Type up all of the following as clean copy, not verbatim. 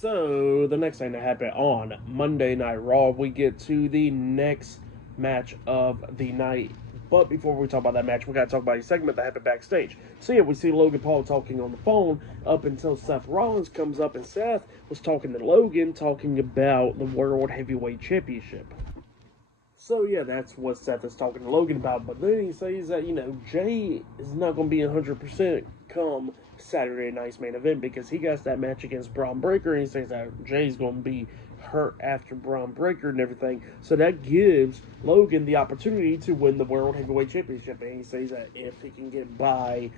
So, the next thing that happened on Monday Night Raw, we get to the next match of the night. But before we talk about that match, we got to talk about a segment that happened backstage. So, yeah, we see Logan Paul talking on the phone up until Seth Rollins comes up, and Seth was talking to Logan, talking about the World Heavyweight Championship. So yeah, that's what Seth is talking to Logan about. But then he says that Jay is not going to be 100% come Saturday night's main event because he got that match against Braun Breaker, and he says that Jay's going to be hurt after Braun Breaker and everything. So that gives Logan the opportunity to win the World Heavyweight Championship, and he says that if he can get by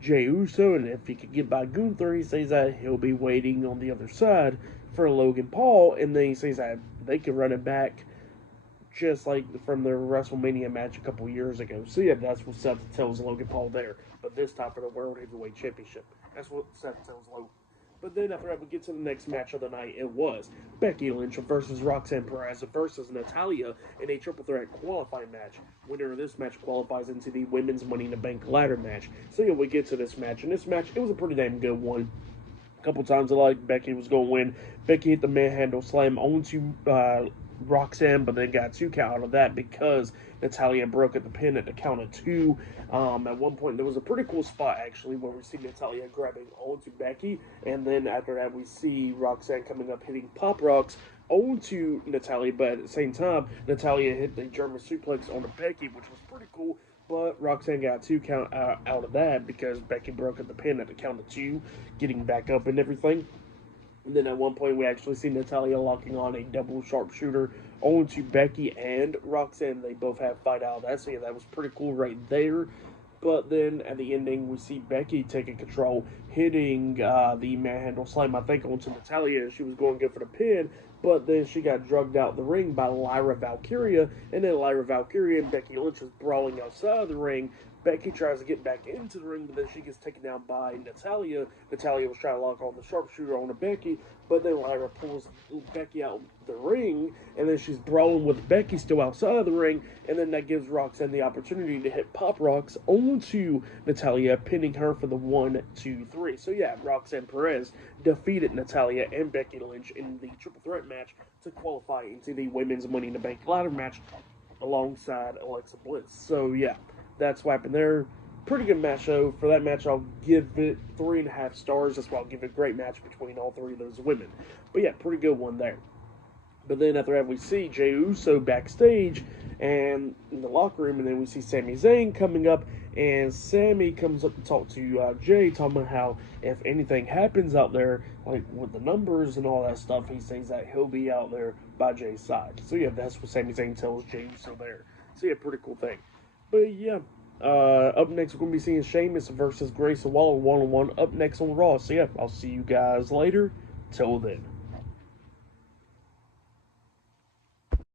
Jey Uso and if he can get by Gunther, he says that he'll be waiting on the other side for Logan Paul, and then he says that they can run it back just like from the WrestleMania match a couple years ago. So yeah, that's what Seth tells Logan Paul there. But this time for the World Heavyweight Championship. That's what Seth tells Logan. But then after that, we get to the next match of the night. It was Becky Lynch versus Roxanne Perez versus Natalya in a triple threat qualifying match. Winner of this match qualifies into the Women's Money in the Bank ladder match. So yeah, we get to this match. And this match, it was a pretty damn good one. A couple times I like Becky was going to win. Becky hit the manhandle slam onto Roxanne, but then got 2 count out of that because Natalya broke at the pin at the count of 2. At one point, there was a pretty cool spot actually where we see Natalya grabbing onto Becky, and then after that, we see Roxanne coming up hitting pop rocks onto Natalya, but at the same time, Natalya hit the German suplex onto Becky, which was pretty cool. But Roxanne got 2 count out of that because Becky broke at the pin at the count of 2, getting back up and everything. And then at one point, we actually see Natalya locking on a double sharpshooter onto Becky and Roxanne. They both have fight out of that, so yeah, that was pretty cool right there. But then at the ending, we see Becky taking control, hitting the manhandle slam, I think, onto Natalya, and she was going good for the pin. But then she got drugged out the ring by Lyra Valkyria, and then Lyra Valkyria and Becky Lynch was brawling outside of the ring. Becky tries to get back into the ring, but then she gets taken down by Natalya. Natalya was trying to lock on the sharpshooter on Becky, but then Lyra pulls Becky out the ring, and then she's brawling with Becky still outside of the ring, and then that gives Roxanne the opportunity to hit pop rocks onto Natalya, pinning her for the 1, 2, 3. So yeah, Roxanne Perez defeated Natalya and Becky Lynch in the triple threat match to qualify into the Women's Money in the Bank ladder match alongside Alexa Bliss. So yeah, that's what happened there. Pretty good match, though. For that match, I'll give it 3.5 stars. That's why I'll give it a great match between all three of those women. But yeah, pretty good one there. But then after that, we see Jey Uso backstage and in the locker room, and then we see Sami Zayn coming up, and Sami comes up to talk to Jey, talking about how if anything happens out there, like with the numbers and all that stuff, he says that he'll be out there by Jey's side. So yeah, that's what Sami Zayn tells Jey Uso there. So yeah, pretty cool thing. But yeah, up next we're going to be seeing Sheamus versus Grayson Waller 1-on-1 up next on Raw. So yeah, I'll see you guys later. Till then.